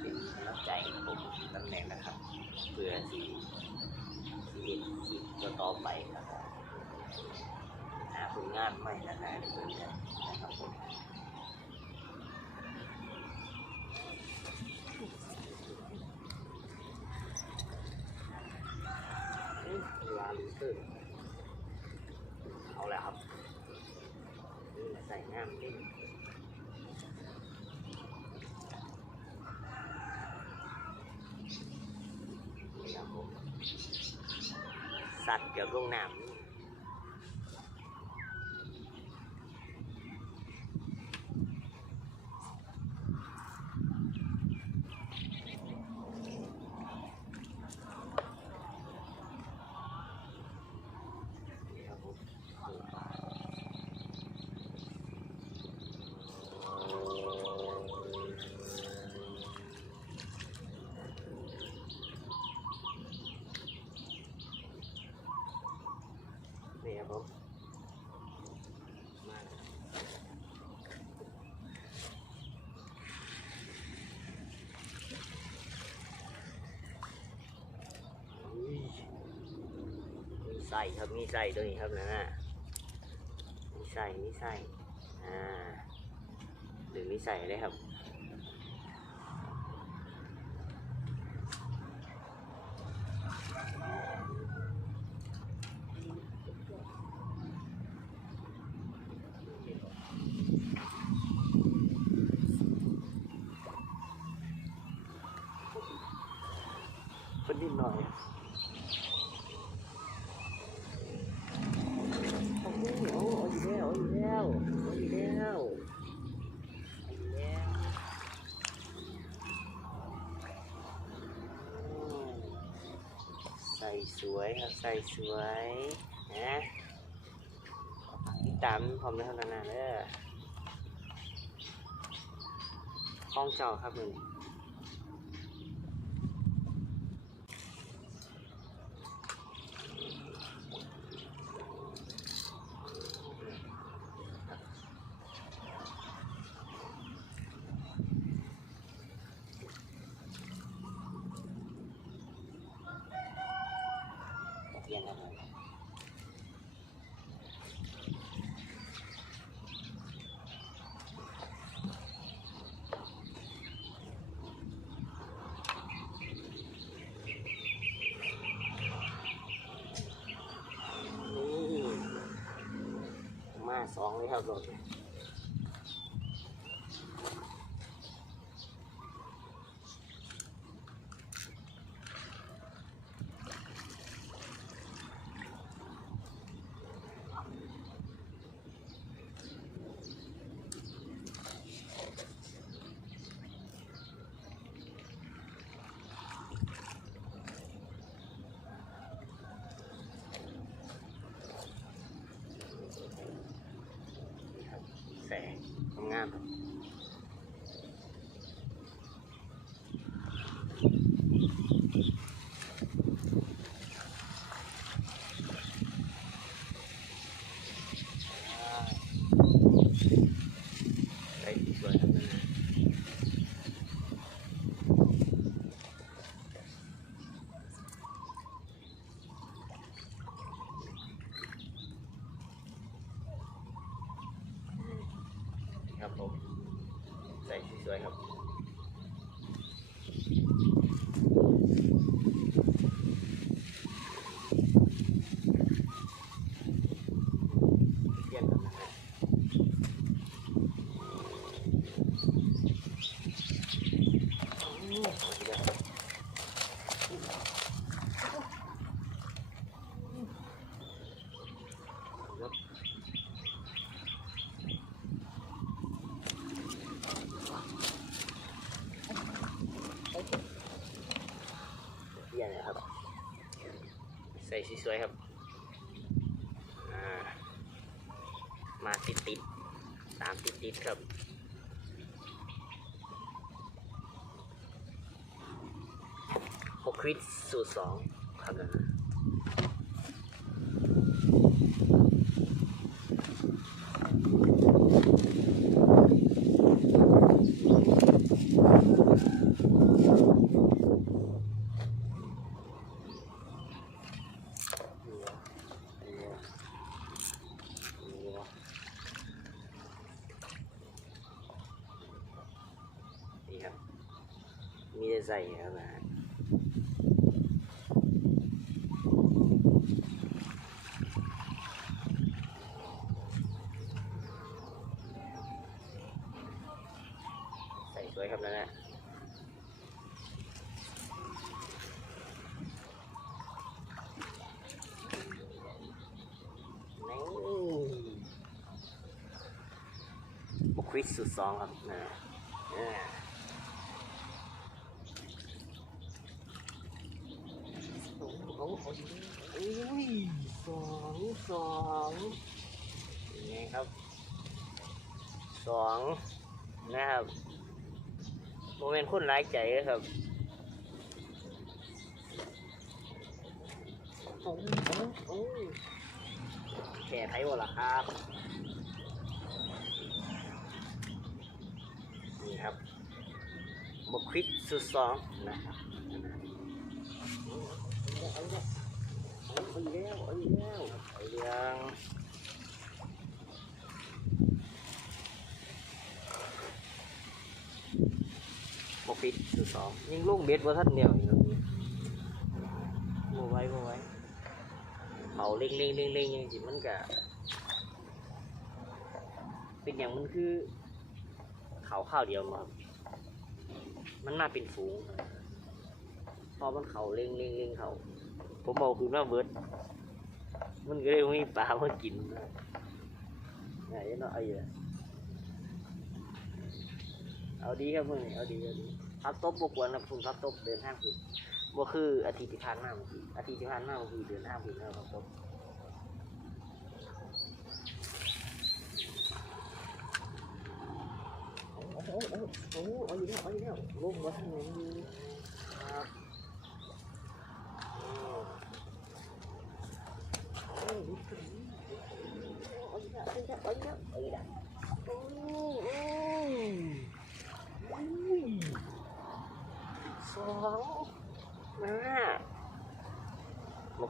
เป็นน้ำใจผมตำแหน่งนะครับเพื่อที่ที่จะต่อไปนะครับหาผลงานใหม่นะครัพื่อนนะครับผมลาลิเตอร์เอาแล้วครับใส่งามเสัตว์เกี่ยวกับลงน้ำนี่นี่ครับผมนี่ครับผมมาอุ้ยมีใส่ครับมีใส่ตัวนี้ครับนะน่ะมีใส่มีใส่อ่าหรือมีใส่เลยครับ คนนิดหน่อยโอ้โหเอาอยู่แล้วเอาอยู่แล้วเอาอยู่แล้วเอาอยู่แล้วอืมใสวยครับใส่สวยนะติดตามพร้อมแล้วนานๆเด้อห้องเจ้าครับหนึ่ง เย็นแล้วครับนี่มา สองเลยครับรถแสงงามครับใส่สวยครับนะครับผมใส่สวยๆครับเปลี่ยนกันนะครับอืมเอาอีกแล้วครับ เยี่ยมเลยครับ ใส่สวยๆครับามาติดติดๆตามติดติดๆครับหกคริสสูตรสองครับนะ ใส่ครับใส่สวยครับนั่นแหละบุควิสสุดสองครับนะอ่า โอุ้ยสองสองยังไงครับสองนะครับโมเมนต์คนร้ายใจครับโอ้โหโอ้แข่ไทยหมดละครับนี่ครับบกควิดสุดสองนะครับ บกปิดสุดสองยิงลูกเบ็ดว่าท่านเดียวอยู่โมไว้โมไว้เมาเล่งเล่งเล่งเล่งยังสิมันกะเป็นอย่างมันคือเขาข้าวเดียวมาครับมันมาเป็นฝูงพอมันเขาเล่งเล่งเล่งเขา ผมบอกคือว่าเบิด มันก็เลยมีปลามากินไหนเนาะไอ้เหี้ยเอาดีครับมึงนี่เอาดีเอาดีพักตบบกวนนะคุณพักตบเดินทางคุณบ่คืออาทิตย์ที่ผ่านมาคืออาทิตย์ที่ผ่านมาเมื่อกี้เดินทางคุณแล้วครับตบโอ้โหโอ้โหโอ้โหเอาอยู่แล้วเอาอยู่แล้วลงมาทางไหนดีครับ สองมา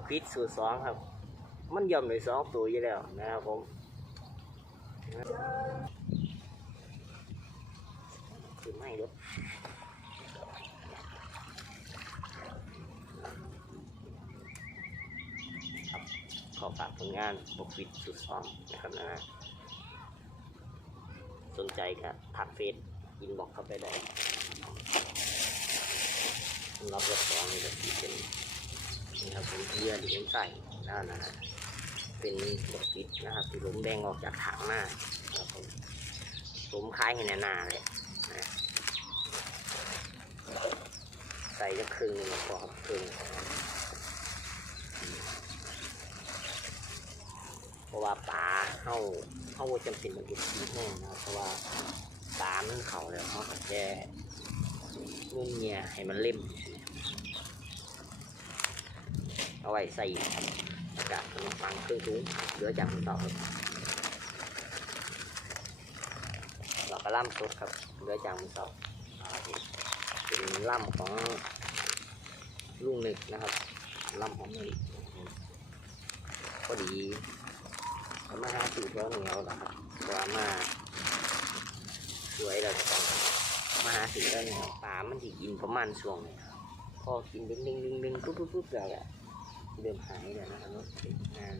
มาคิดสูตรสองครับ มันย่อมเลยสองตัวอยู่แล้วนะครับผมคือไม่รถครับขอฝากผลงานบกฟิตสูตรสองนะครับนะฮะสนใจก็ทักเฟซอินบอกเข้าไปได้สำหรับรถสองนี่ก็ที่เป็น นี่ครับเป็นเรือหรือเป็นใส่แล้วนะฮะเป็นบทติดนะครับที่ล้มแดงออกจากถังหน้าครับผมล้มคล้ายเห็นนาเลยนะใส่จะครึ่งหนึงพอครับครึ่งเพราะว่าปลาเข้าเข้าจำเป็นมันติดทีแห้งนะครับเพราะว่าปลามันเข่าแล้วเขาแค่นุ่มเนี่ยให้มันเล่ม เอาไว้ใส่กาศขนมปังเครื่องถุงเหลือจากมันต่อครับเราก็ล่ำสดครับเหลือจากมันต่ออ่าเป็นล่ำของลุงหนึ่งนะครับล่ำของนี่พอดีเขามาหาสื่อแถวเหนียวนะครับว่ามาสวยเราจะต้องมาหาสิ่งได้เนี่ยปลามันสิกินประมาณช่วงนี้พอกินดึงดึงดึงดึงปุ๊บปุ๊บปุ๊บแล้วก็ เริ่มหายแล้วนะครับรถติดงาน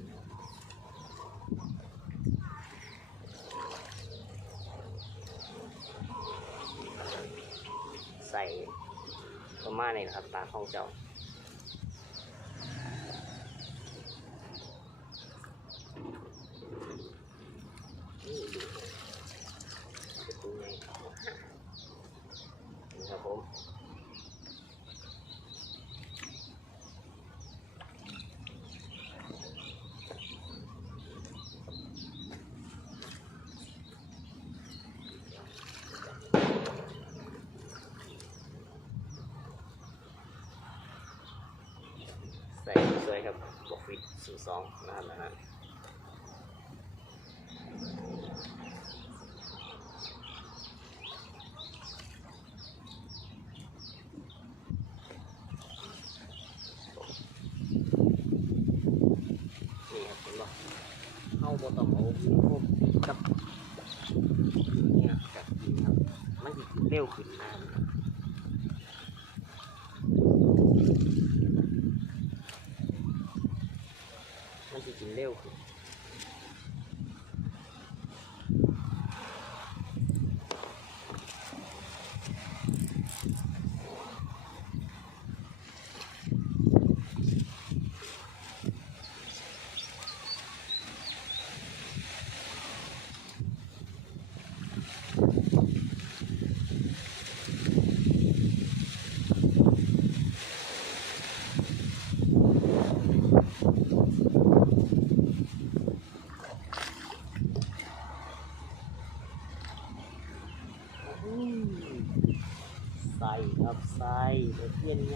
ใส่ประมาณนี้นะครับปลาข้องเจ้านี่ดูเป็นตัวไงนะครับผม ใส่สวย ครับบอกฟิตสูสองนะครับนะฮะนี่ครับเห็นบ่เข้าบ่ต้องเอาพวกกับเนี่ยกับกินครับมันเร็วขึ้นนะครับ 十六 เดี๋ยวเพี้ย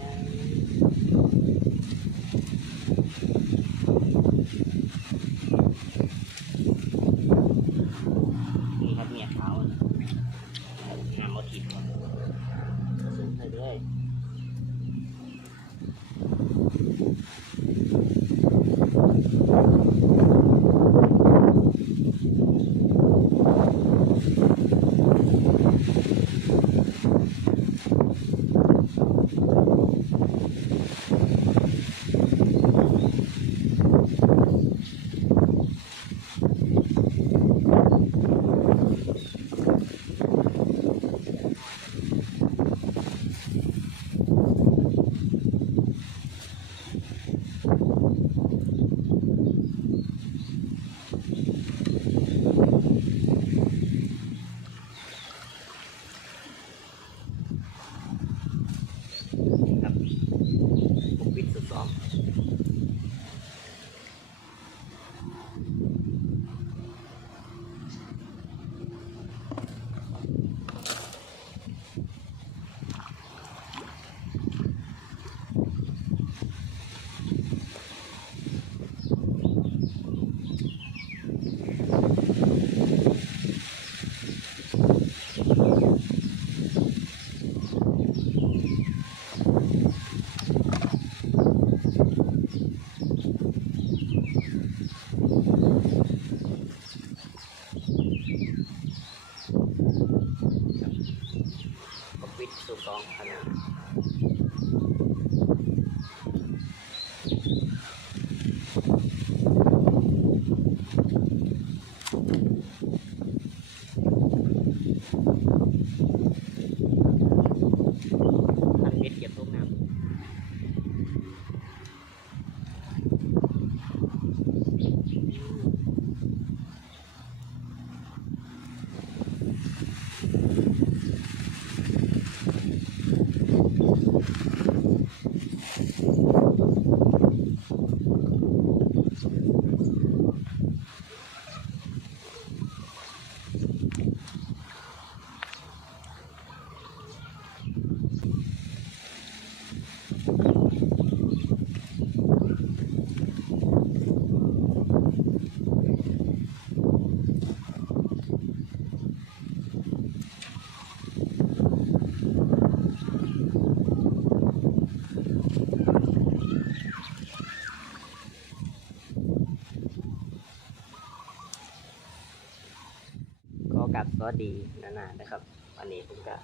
นไสดีนานานะครับ วันนี้ผมก็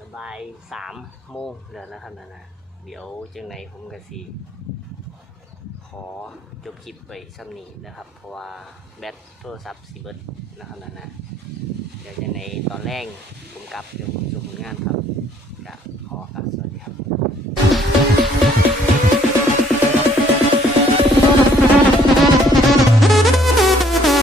ระบายสามโมงแล้วนะครับนานาเดี๋ยวจังไหนผมก็สีขอจบคลิปไปซ้ำนี้นะครับ เพราะว่าแบตโทรศัพท์สีเบิร์ดนะครับนานาเดี๋ยวจังไหนตอนแรกผมกลับเดี๋ยวผมส่งผลงานครับ